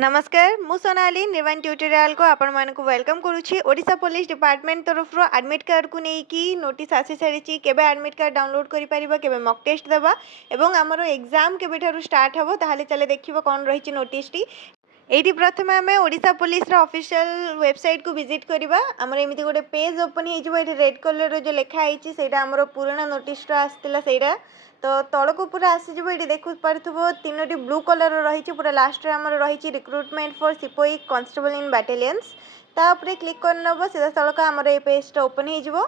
नमस्कार मु सोनाली निर्वाण ट्यूटोरियल को आपण मानक वेलकम करुच्ची। ओडिशा पुलिस डिपार्टमेंट तरफ एडमिट कार्ड को लेकिन नोटिस आसी सारी केबे एडमिट कार्ड डाउनलोड करि परिबा केबे मॉक टेस्ट देबा एवं हमरो एग्जाम केबे ठारू स्टार्ट हबो ताहाले चले देखिबो कोन रहिची नोटिस टी। एटी प्रथम आम ओडिशा पुलिस रा ऑफिशियल वेबसाइट को विजिट करबा। हमर एमिति गोटे पेज ओपन हे जिवो। एटी रेड कलर रो जो लिखा आइची सेटा हमरो पुराना नोटिस रा आस्तिला सेटा तो तलको पूरा आसीज। ये देखु पार्थ्व तीनोटी ब्लू कलर रही पूरा लास्ट रे हमर रही रिक्रुटमेंट फॉर सिपोई कांस्टेबल इन बैटालियंस तापर क्लिक करनब सीधा तलक आमर ये पेजटा ओपन हो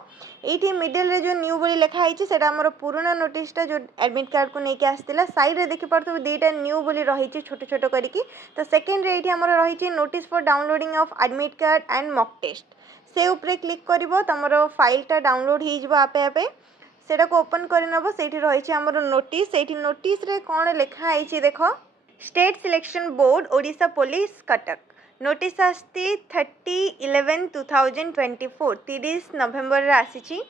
मिडिल रे जो न्यू बोली लिखा है सेटा हमर पुराना नोटिसटा जो एडमिट कार्ड को लेकिन आसला साइड रे देखि पार्थ्व दुईटा न्यू बोली रही छोट छोट करके। तो सेकेंड रे हमर रही notice for downloading of admit card and mock test से ऊपर क्लिक कर तुम फाइलटा डाउनलोड हो आपे आपे सेटा को ओपन करनब। से रही आमर नोटिस से नोटिस रे कौन लिखाई देख state selection board Odisha police Cuttack notice आसती 30/11/2024 30 नवेम्बर आसी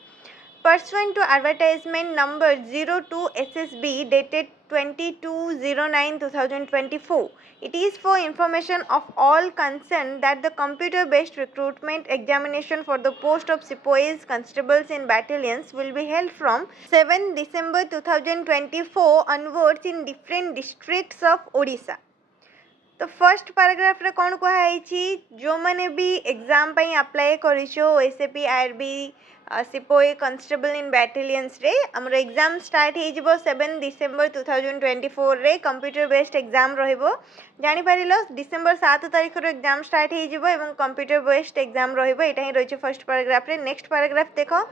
Pursuant to advertisement number 02 SSB dated 22/09/2024, it is for information of all concerned that the computer-based recruitment examination for the post of sepoys constables in battalions will be held from 7 December 2024 onwards in different districts of Odisha. तो first paragraph रे कौन कहुई जो मैंने भी exam पाई apply करिछो SAP RB sepoy constable इन बैटालियंस रे हमर exam start हो जिवो 7 डिसेंबर 2024 रे कंप्यूटर बेस्ड एग्जाम रहिबो। जानि पारिलो डिसेंबर 7 तारिख रो एग्जाम स्टार्ट हो जिवो एवं कंप्यूटर बेस्ड एग्जाम रहिबो। एटा ही रहिछ फर्स्ट पैराग्राफ रे। नेक्स्ट पैराग्राफ देखो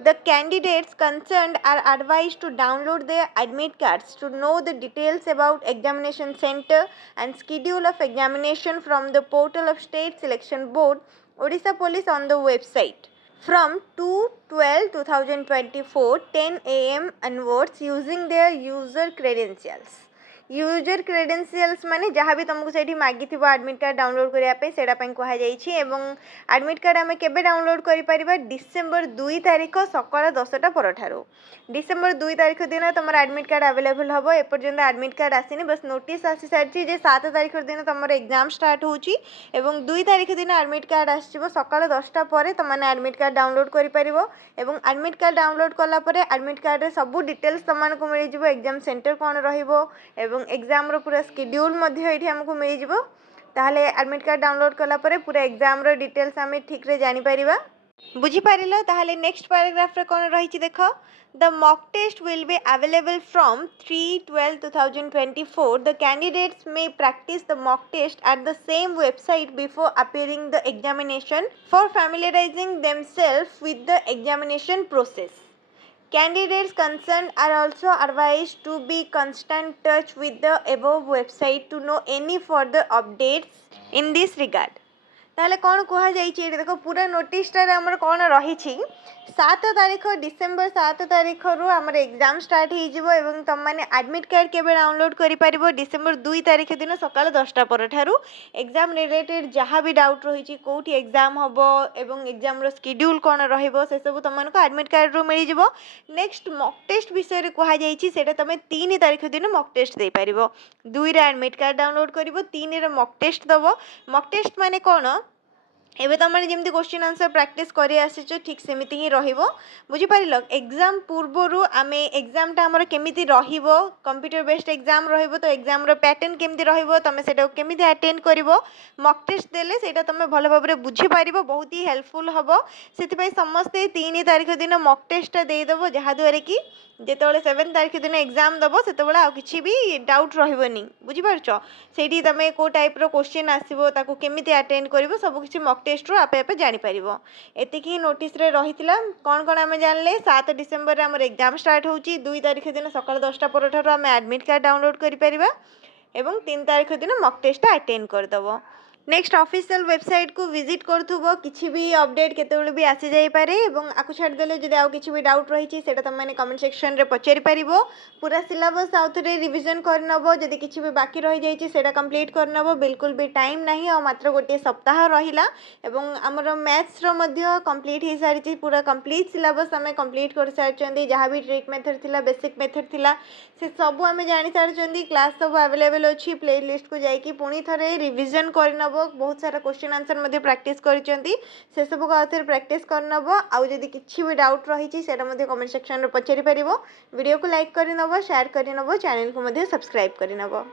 the candidates concerned are advised to download their admit cards to know the details about examination centre and schedule of examination from the portal of State Selection Board Odisha Police on the website from 2/12/2024 10 AM onwards using their user credentials. User credentials माने जहाँ भी तुमको से मागी थी admit card download करने से कहुई। Admit card आम के डाउनलोड कर डिसेम्बर 2 तारिख सकाल 10टा पर ठारू डिसेम्बर 2 तारिख दिन तुम एडमिट कार्ड अवेलेबल हम। एपर्यंत एडमिट कार्ड आसीनी बस नोटिस आसी सारी 7 तारिख दिन तुम एग्जाम स्टार्ट हो 2 तारिख दिन एडमिट कार्ड आसो सकाल 10टा पर तुमने एडमिट कार्ड डाउनलोड कर एडमिट कार्ड डाउनलोड कलापर एडमिट कार्ड रे सब डिटेल्स तुमको मिल एग्जाम सेंटर कौन रही एग्जाम रो पूरा शेड्यूल ये आमको मिल जाव। ताहले एडमिट कार्ड डाउनलोड कलापर पूरा एग्जाम रो डिटेल्स आम ठीक रे जानी परिबा। बुझी पारिलो। ताहले नेक्स्ट पैराग्राफ रे कौन रही देख the mock test will be available from 3/12/2024 the candidates may practise the mock test at the same website before appearing the examination for familiarising themself with the examination process. Candidates concerned are also advised to be constant touch with the above website to know any further updates in this regard. ताले कौन कहुई देख पूरा नोटिसटार आमर कौन रही 7 तारिख December 7 तारिख रु आमर एग्जाम स्टार्ट हो तुम मैंने एडमिट कार्ड केबे डाउनलोड कर डिसेम्बर 2 तारिख दिन सकाल 10टा पर ठारू एग्जाम रिलेटेड जहाँ भी डाउट रही कौटी एग्जाम हम एवं एग्जाम रो शेड्यूल कौन रहिबो से सब तुमको एडमिट कार्ड रू मिल जाव। नेक्स्ट मॉक टेस्ट विषय रे कहुई सेटा तुम 3 तारिख दिन मॉक टेस्ट दे पारिबो। 2 रे एडमिट कार्ड डाउनलोड करिवो 3 रे मॉक टेस्ट दबो। मॉक टेस्ट माने कौन एबे तुमने जमी क्वेश्चन आंसर प्रैक्टिस कर आसीच ठीक सेमिति ही रहिबो। बुझी पारिल एग्जाम पूर्वरु आमे एग्जामटा हमर केमिति रहिबो कंप्यूटर बेस्ड एग्जाम रहिबो तो एग्जाम रो पैटर्न केमिति रहिबो तुम सेटा केमिति अटेंड करिवो मॉक टेस्ट देले सेटा तुम भल भाबरे बुझी पारिबो बहुत ही हेल्पफुल हबो। सेति पई समस्ते 3 तारिख दिन मॉक टेस्टटा देई देबो जहा द्वारा कि जेतबेले 7 तारिख दिन एग्जाम दबो सेतबेले आ किछि भी डाउट रहिबोनी। बुझी पारछो सेठी तमे को टाइप रो क्वेश्चन आसीबो ताको केमिति अटेंड करिवो सब किछि मॉक टेस्ट रो आपे आपे जानि परिबो। एतिकी नोटिस रे रहितला कोन कोन आमे जानले 7 डिसेम्बर रे हमर एग्जाम स्टार्ट होउची 2 तारिख दिन सकाळ 10टा पर ठारो आमे एडमिट कार्ड डाउनलोड करि परिबा एवं 3 तारिख दिन मॉक टेस्ट अटेंड कर दबो। नेक्स्ट ऑफिशियल वेबसाइट को विजिट करूथुबो किछि भी अपडेट केतेबेले भी आसी जाई पारे एवं आकु छाड़ देले जदि आउ किछि भी डाउट रही छि सेटा तुम माने कमेंट सेक्शन रे पचारि परिबो पूरा सिलेबस आउथरे रिवीजन कर नबो जदि किछि भी बाकी रही जाई छि सेटा कंप्लीट कर नबो बिल्कुल भी टाइम नाही आ मात्र गोटे सप्ताह रहिला एवं हमर मैथ्स रो मध्ये कंप्लीट हे सारी छि पूरा कंप्लीट सिलेबस हमें कंप्लीट कर सारचंदी जहाँ भी ट्रिक मेथड थिला बेसिक मेथड थिला से सब आम जानी सारी क्लास सब अवेलेबल अच्छी प्ले लिस्ट को जाकि पुणी थे रिविजन करनब बहुत सारा क्वेश्चन आंसर प्रैक्टिस करिसेंती से सब को आउथरे प्रैक्टिस करनब आउ जदि किछि भी डाउट रही सेटा कमेंट सेक्शन रे पचारि परिबो वीडियो को लाइक करनब शेयर करनब चैनल को सब्सक्राइब करनब।